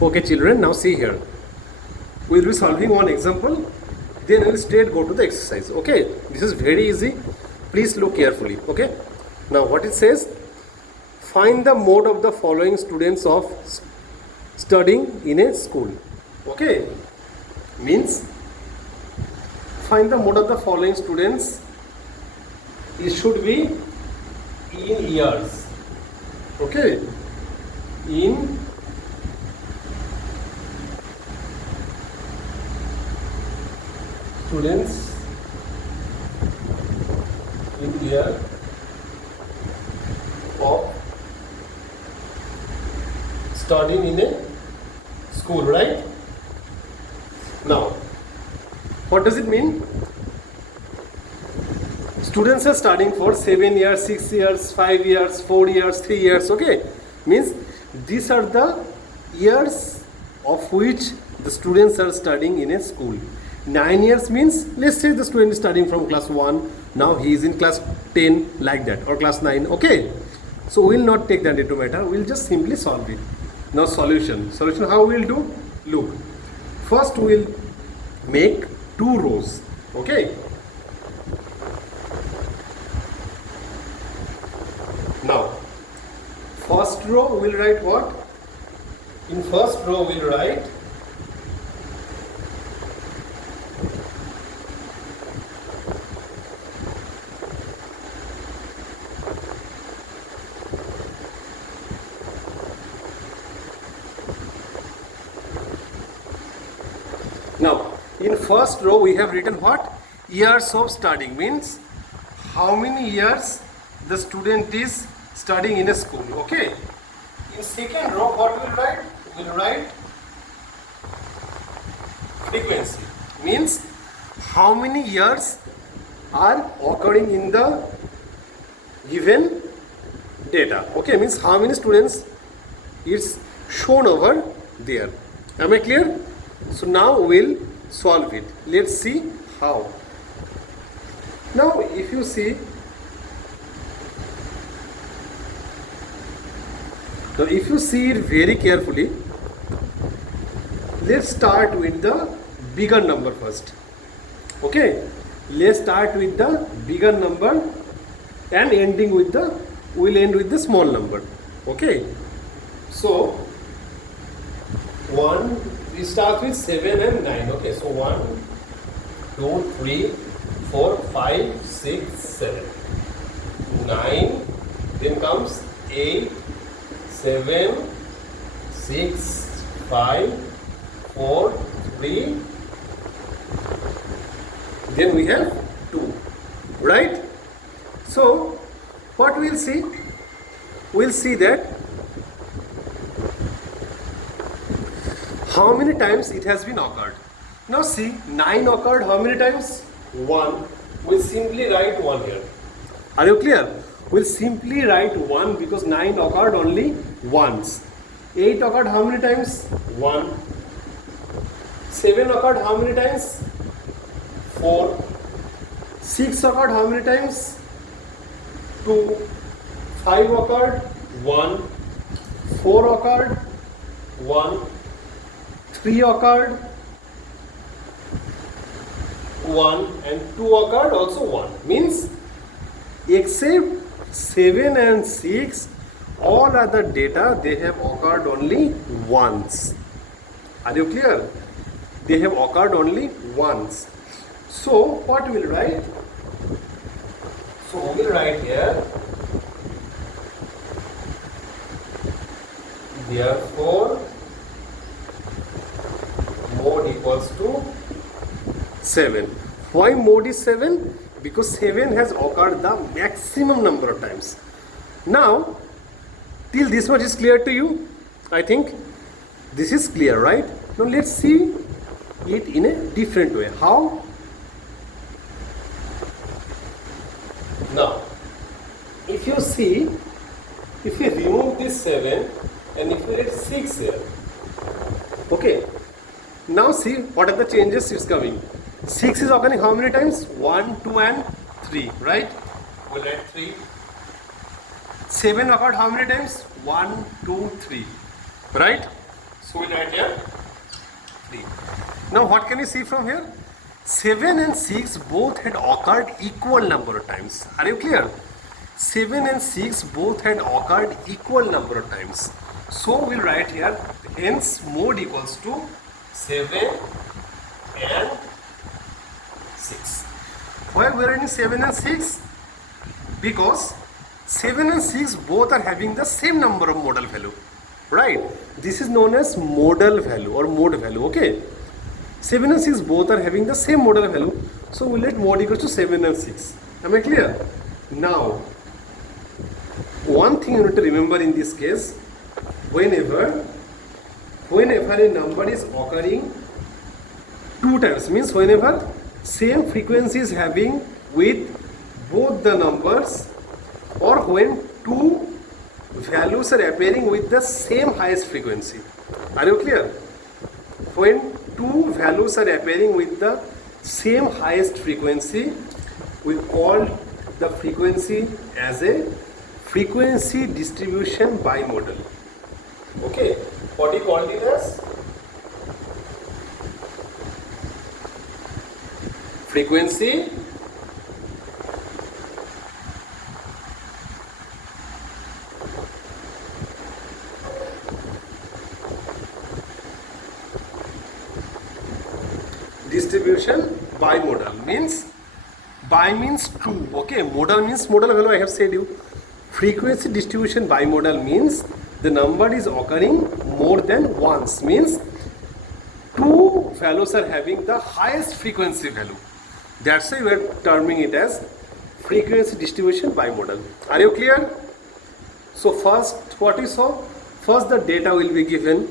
Okay, children, now see here. We will be solving one example, then we will straight go to the exercise. Okay, this is very easy. Please look carefully. Okay, now what it says, find the mode of the following students of studying in a school. Okay, means find the mode of the following students. It should be in years. Okay, in students in year of studying in a school, right? Now, what does it mean? Students are studying for 7 years, 6 years, 5 years, 4 years, 3 years, okay? Means these are the years of which the students are studying in a school. 9 years means, let's say the student is studying from class 1, now he is in class 10, like that, or class 9, okay? So we will not take that into matter, we will just simply solve it. Now solution how we will do? Look, first we will make 2 rows, okay? Now, first row we will write what? In first row we will write now, in first row we have written what? Years of studying, means how many years the student is studying in a school, okay? In second row what we will write? We will write frequency, means how many years are occurring in the given data, okay? Means how many students is shown over there. Am I clear? So now we'll solve it. Let's see how. Now if you see, it very carefully, let's start with the bigger number first. Okay, let's start with the bigger number and we'll end with the small number. Okay, so 1, we start with 7 and 9. Okay, so 1, 2, 3, 4, 5, 6, 7, 9, then comes 8, 7, 6, 5, 4, 3, then we have 2, right? So what we'll see? We'll see that how many times it has been occurred. Now see, 9 occurred how many times? 1. We'll simply write 1 here. Are you clear? We'll simply write 1 because 9 occurred only once. 8 occurred how many times? 1. 7 occurred how many times? 4. 6 occurred how many times? 2. 5 occurred? 1. 4 occurred? 1. 3 occurred? 1. And 2 occurred also 1. Means except 7 and 6, all other data they have occurred only once. Are you clear? They have occurred only once. So what we will write? So we will write here, therefore mode equals to 7. Why mode is 7? Because 7 has occurred the maximum number of times. Now, till this much is clear to you? I think this is clear, right? Now let's see it in a different way. How? Now, if you see, if you remove this 7 and if you write 6 here, okay, now see what are the changes is coming. 6 is occurring how many times? 1, 2 and 3, right? We'll write 3. 7 occurred how many times? 1, 2, 3, right? So we'll write here 3. Now what can you see from here? 7 and 6 both had occurred equal number of times. Are you clear? 7 and 6 both had occurred equal number of times. So we'll write here, hence mode equals to 7 and 6. Why we are writing 7 and 6? Because 7 and 6 both are having the same number of modal value, right? This is known as modal value or mode value, okay? 7 and 6 both are having the same modal value, so we'll let mode equals to 7 and 6. Am I clear? Now, one thing you need to remember in this case, whenever a number is occurring 2 times, means whenever same frequency is having with both the numbers, or when 2 values are appearing with the same highest frequency. Are you clear? When 2 values are appearing with the same highest frequency, we call the frequency as a frequency distribution bimodal. Okay, what we called it as? Frequency distribution bimodal. Means bi means 2, okay? Modal means modal value, I have said you. Frequency distribution bimodal means the number is occurring more than once, means 2 values are having the highest frequency value. That's why we are terming it as frequency distribution bimodal. Are you clear? So first what we saw, first the data will be given,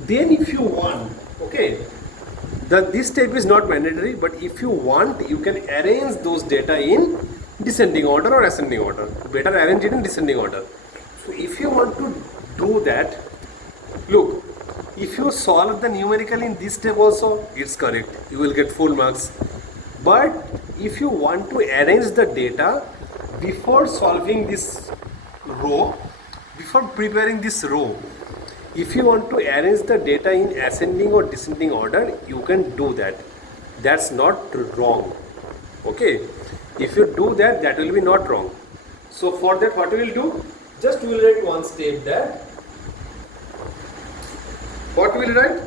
then if you want, okay, this step is not mandatory, but if you want, you can arrange those data in descending order or ascending order. Better arrange it in descending order. So if you want to do that, look, if you solve the numerical in this step also, it's correct, you will get full marks. But if you want to arrange the data before solving this row, before preparing this row, if you want to arrange the data in ascending or descending order, you can do that. That's not wrong. Okay, if you do that, that will be not wrong. So for that, what we will do? Just we will write one step that. What we will write?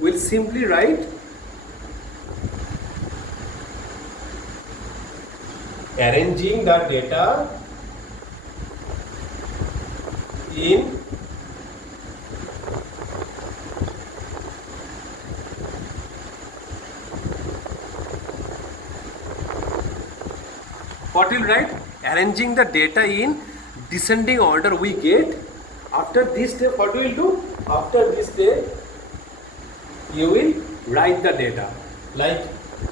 We will simply write arranging the data in what will write? Arranging the data in descending order we get. After this step, what we will do? After this step, you will write the data. Like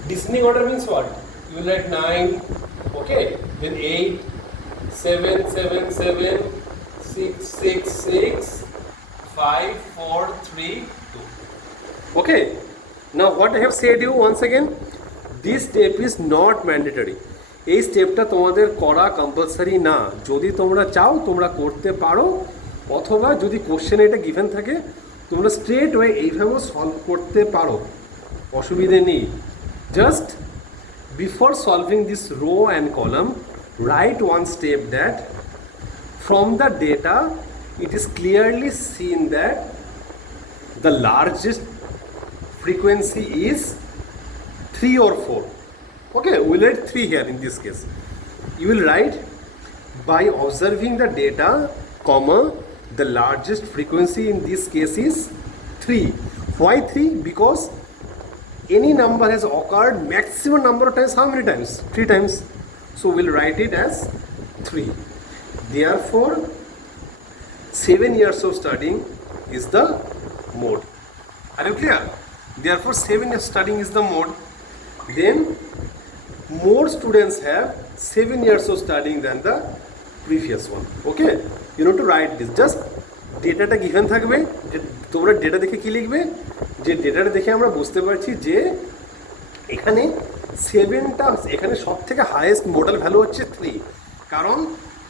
descending order means what? You will write 9, okay, then 8, 7, 7, 7, 6, 6, 6, 5, 4, 3, 2. Okay. Now what I have said you once again, this step is not mandatory. এই স্টেপটা তোমাদের করা compulsory না, যদি তোমরা চাও তোমরা করতে পারো, অথবা যদি কোশ্চেনে এটা গিভেন থাকে তোমরা স্ট্রেট ওয়ে এইভাবেও সলভ করতে পারো, অসুবিধে নেই। Just before solving this rho and column, right one step that from the data it is clearly seen that the largest frequency is 3 or 4. Okay, we'll write 3 here in this case. You will write by observing the data, comma, the largest frequency in this case is 3. Why 3? Because any number has occurred maximum number of times. How many times? 3 times. So we'll write it as 3. Therefore 7 years of studying is the mode. Are you clear? Therefore 7 years studying is the mode. Then more students have 7 years of studying than the previous one. Okay, you need to write this. Just ডেটাটা given থাকবে, তোমরা data দেখে কি লিখবে, যে ডেটাটা দেখে আমরা বুঝতে পারছি যে এখানে 7টা, এখানে সব থেকে হাইয়েস্ট মডেল ভ্যালু হচ্ছে 3, কারণ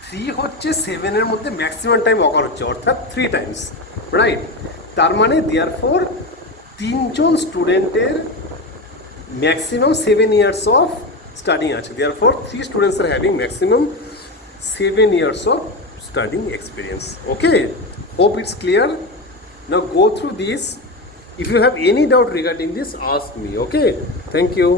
3 হচ্ছে 7 এর মধ্যে ম্যাক্সিমাম টাইম অকার হচ্ছে, অর্থাৎ 3 টাইমস, রাইট? তার মানে দেয়ারফর তিনজন স্টুডেন্টের ম্যাক্সিমাম 7 years অফ স্টাডিং আছে। Therefore 3 students are having maximum 7 years of studying experience. Okay, hope it's clear. Now go through this. If you have any doubt regarding this, ask me. Okay, thank you.